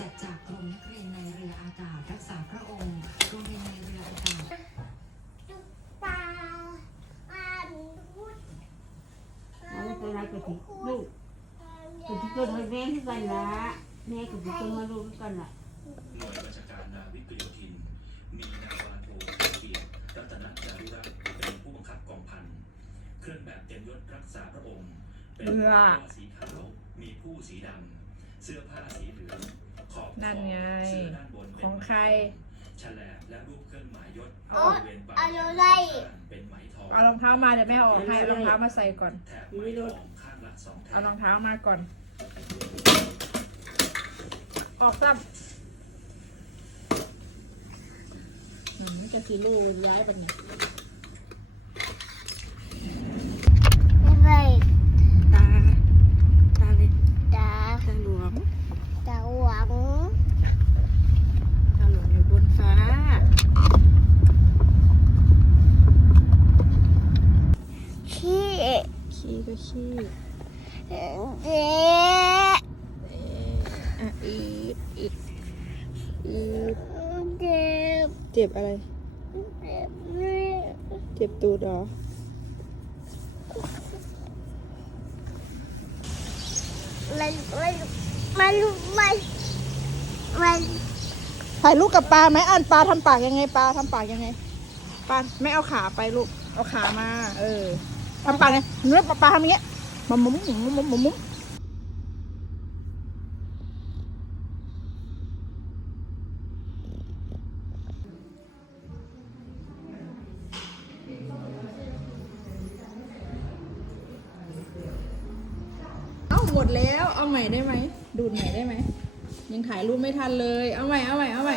จัดจากกรมนักเรียนในเรืออากาศรักษาพระองค์โรงเรียนในเรืออากาศ เอน้วเป็นไรก็ติดลูกก็ติดเกิดมาแม่ที่กันละแม่ก็ติดเกิดมาลูกที่กันละหน่วยราชการนาวิกโยธิน มีนาวาโทเกียรติรัตนจารุรักษ์เป็นผู้บังคับกองพัน เครื่องแบบเต็มยศรักษาพระองค์ เป็นผ้าสีขาว มีผู้สีดำ เสื้อผ้าสี นั่นไงเสื้อด้านบนเป็นของใครฉลบและรูปเครื่องหมายยศอ๋อบริเวณบ่าเอาเราได้เป็นไหมทองเอารองเท้ามาเดี๋ยวแม่เอาออกให้เอารองเท้ามาใส่ก่อน แถบไหมทองข้างละสองแถเอาบรองเท้ามาก่อน ออกซ้ำอืมจะสีลูย้ายแบบนี้ไม่ไป ตา ตาเลย ตา ตาหลวง ตาหวัง ตาหลวงอยู่บนฟ้า ขี้ ขี้ก็ขี้เด็กเอ๊ะอะอีดอีดอีดเจ็บเจ็บอะไร เจ็บแม่เจ็บตูดเหรอมันมันมันมันมันถ่ายรูปกับปลาไหมอ่านปลาทำปากยังไงปลาทำปากยังไงปลาไม่เอาขาไปลูก เอาขามา เออ ทำปากไงเนื้อปลาปลาทำอย่างเงี้ยมุมมุมมุมมุมมุมมุมเอาหมดแล้ว เอาใหม่ได้ไหม ดูดใหม่ได้ไหม ยังถ่ายรูปไม่ทันเลย เอาใหม่ เอาใหม่ เอาใหม่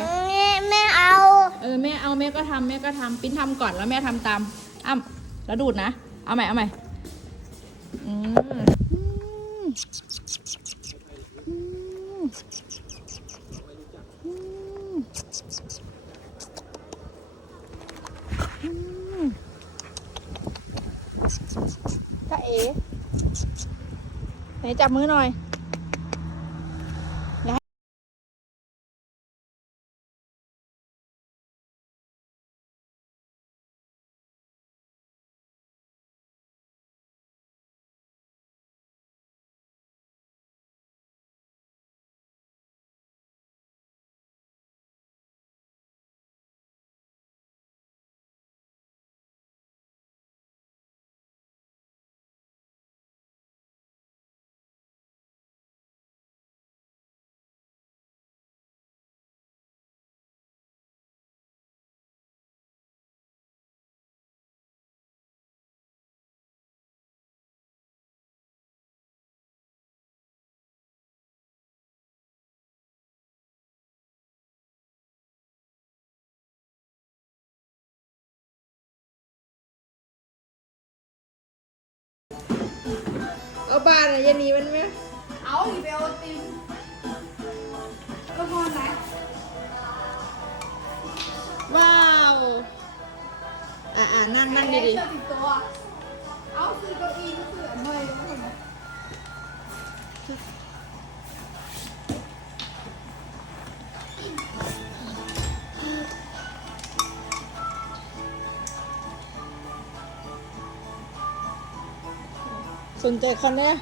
ไม่เอา เออ แม่เอา แม่ก็ทำแม่ก็ทำปิ้นทำก่อนแล้วแม่ทำตาม อ้ำแล้วดูดนะ เอาใหม่เอาใหม่อืมอืมอืมอืมตาเอ๋ไหนจับมือหน่อย บ้านอะยันนี้มันไหมเอาอีเบลติมก็พอไหนว้าว อ่าอ่านั่งนั่งดีเชือกติดตัว เอาซื้อเก้าอี้ สนใจคนเนี้ย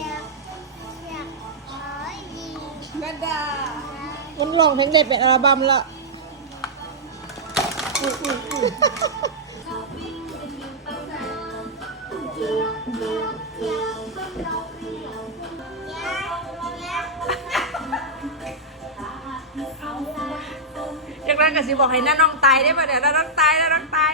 อยากอยากขอยิงกระดาษมันลองเพลงเด็ดเป็นอัลบั้มละจากนั้นก็สิบอกให้น้าน้องตายได้ป่ะเดี๋ยวน้าน้องตายน้าน้องตาย